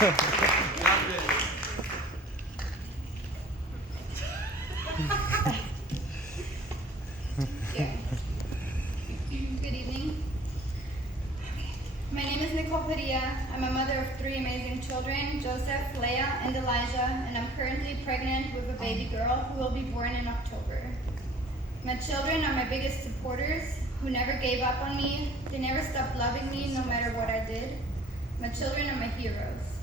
Good evening. My name is Nicole Padilla. I'm a mother of 3 amazing children, Joseph, Leah, and Elijah, and I'm currently pregnant with a baby girl who will be born in October. My children are my biggest supporters, who never gave up on me. They never stopped loving me no matter what I did. My children are my heroes.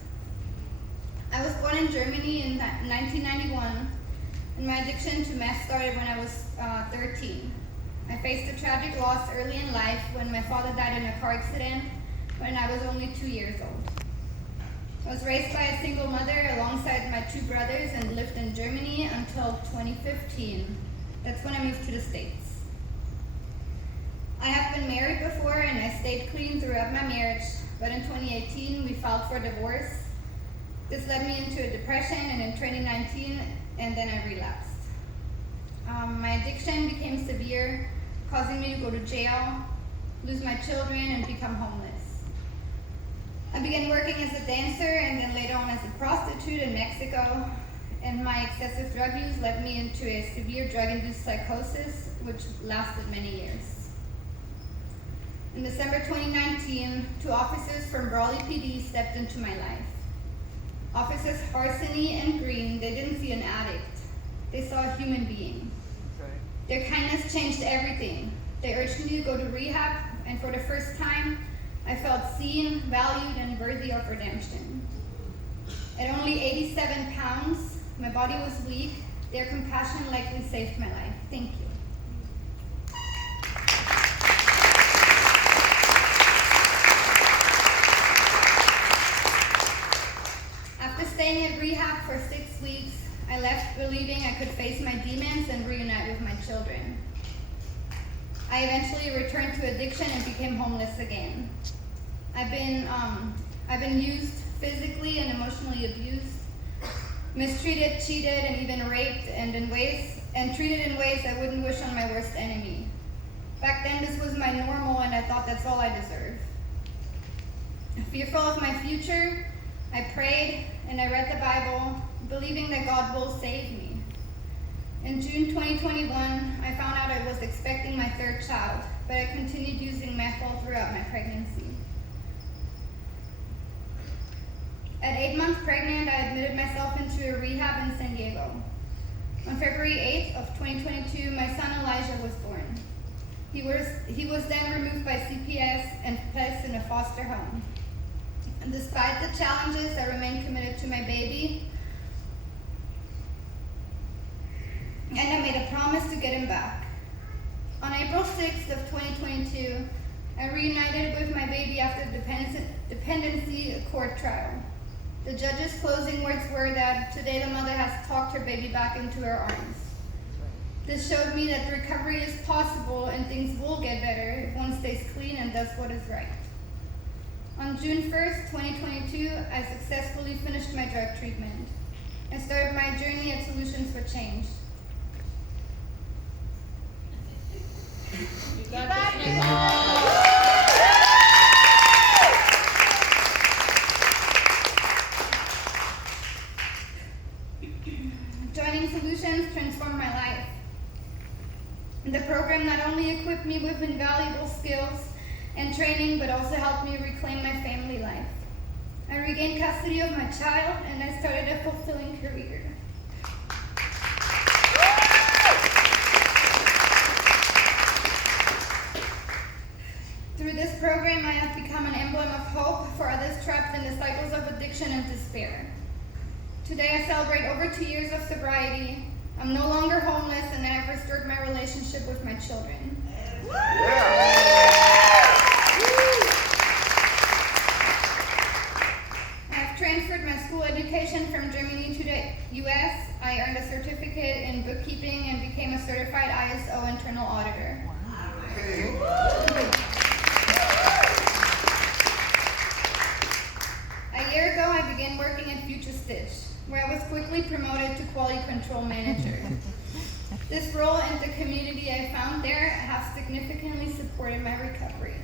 I was born in Germany in 1991, and my addiction to meth started when I was 13. I faced a tragic loss early in life when my father died in a car accident when I was only 2 years old. I was raised by a single mother alongside my 2 brothers and lived in Germany until 2015. That's when I moved to the States. I have been married before and I stayed clean throughout my marriage, but in 2018 we filed for divorce. This led me into a depression, and in 2019, and then I relapsed. My addiction became severe, causing me to go to jail, lose my children, and become homeless. I began working as a dancer and then later on as a prostitute in Mexico, and my excessive drug use led me into a severe drug-induced psychosis, which lasted many years. In December 2019, 2 officers from Brawley PD stepped into my life. Officers Harsany and Green, they didn't see an addict. They saw a human being. Their kindness changed everything. They urged me to go to rehab, and for the first time, I felt seen, valued, and worthy of redemption. At only 87 pounds, my body was weak. Their compassion likely saved my life. Thank you. After staying at rehab for 6 weeks, I left believing I could face my demons and reunite with my children. I eventually returned to addiction and became homeless again. I've been used physically and emotionally abused, mistreated, cheated, and even raped, and treated in ways I wouldn't wish on my worst enemy. Back then, this was my normal, and I thought that's all I deserved. Fearful of my future, I prayed and I read the Bible, believing that God will save me. In June 2021, I found out I was expecting my 3rd child, but I continued using meth all throughout my pregnancy. At 8 months pregnant, I admitted myself into a rehab in San Diego. On February 8th of 2022, my son Elijah was born. He was then removed by CPS and placed in a foster home. And despite the challenges, I remained committed to my baby, and I made a promise to get him back. On April 6th of 2022, I reunited with my baby after dependency court trial. The judge's closing words were that today the mother has talked her baby back into her arms. This showed me that recovery is possible and things will get better if one stays clean and does what is right. On June 1st, 2022, I successfully finished my drug treatment. I started my journey at Solutions for Change. You got this. Joining Solutions transformed my life. The program not only equipped me with invaluable skills and training, but also helped me reclaim my family life. I regained custody of my child, and I started a fulfilling career. Through this program, I have become an emblem of hope for others trapped in the cycles of addiction and despair. Today, I celebrate over 2 years of sobriety. I'm no longer homeless, and I have restored my relationship with my children. Transferred my school education from Germany to the US. I earned a certificate in bookkeeping and became a certified ISO internal auditor. A year ago, I began working at Future Stitch, where I was quickly promoted to quality control manager. This role and the community I found there have significantly supported my recovery.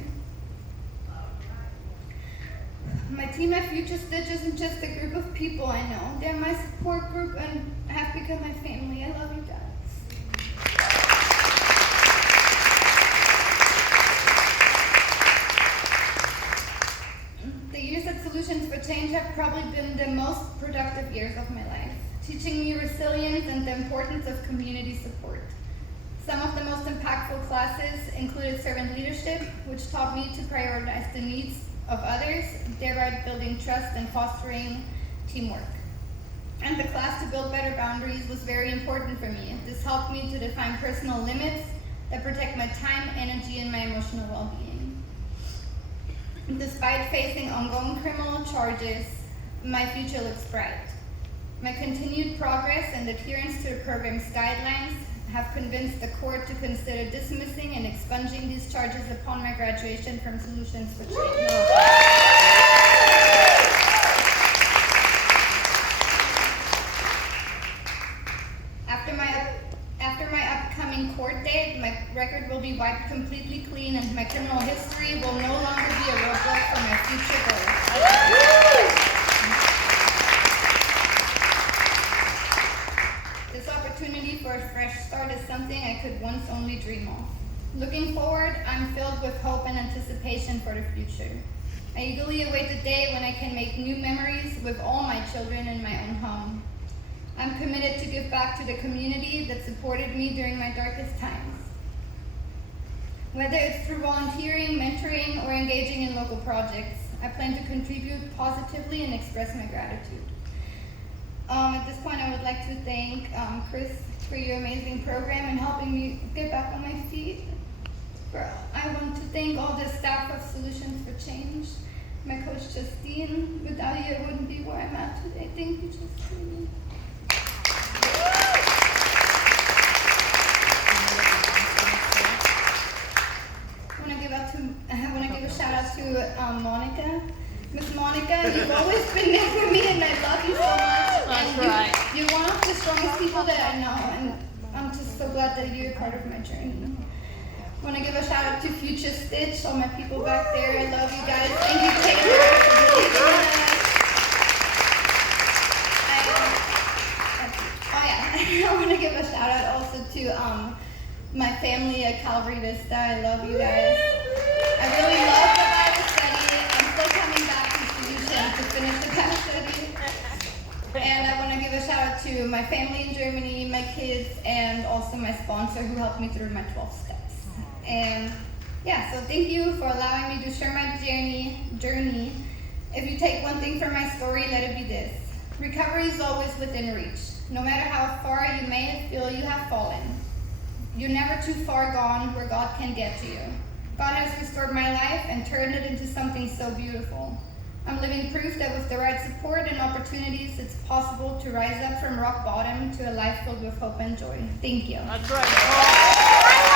My team at Future Stitch isn't just a group of people I know. They're my support group and have become my family. I love you guys. The years at Solutions for Change have probably been the most productive years of my life, teaching me resilience and the importance of community support. Some of the most impactful classes included servant leadership, which taught me to prioritize the needs of others, thereby building trust and fostering teamwork. And the class to build better boundaries was very important for me. This helped me to define personal limits that protect my time, energy, and my emotional well-being. Despite facing ongoing criminal charges, my future looks bright. My continued progress and adherence to the program's guidelines have convinced the court to consider dismissing and expunging these charges upon my graduation from Solutions for Change. After my upcoming court date, my record will be wiped completely clean and my criminal history will no longer be a roadblock for my future goals. This opportunity for a fresh start is something I could once only dream of. Looking forward, I'm filled with hope and anticipation for the future. I eagerly await the day when I can make new memories with all my children in my own home. I'm committed to give back to the community that supported me during my darkest times. Whether it's through volunteering, mentoring, or engaging in local projects, I plan to contribute positively and express my gratitude. At this point, I would like to thank Chris for your amazing program and helping me get back on my feet. I want to thank all the staff of Solutions for Change, my coach Justine. Without you, I wouldn't be where I'm at today. Thank you, Justine. I want to give a shout out to Monica. Miss Monica, you've always been there for me and I love you so much. That's and right. You're one of the strongest people that I know and I'm just so glad that you're a part of my journey. I want to give a shout out to Future Stitch, all my people back there. I love you guys. Thank you, Taylor, for believing in us. I want to give a shout out also to my family at Calvary Vista. I love you guys. I really love the Bible study. I'm still coming back to Solutions to finish the Bible study. And I want to give a shout out to my family in Germany, my kids, and also my sponsor who helped me through my 12 steps. And yeah, so thank you for allowing me to share my journey. If you take one thing from my story, let it be this. Recovery is always within reach. No matter how far you may feel you have fallen, you're never too far gone where God can get to you. God has restored my life and turned it into something so beautiful. I'm living proof that with the right support and opportunities, it's possible to rise up from rock bottom to a life filled with hope and joy. Thank you. That's right.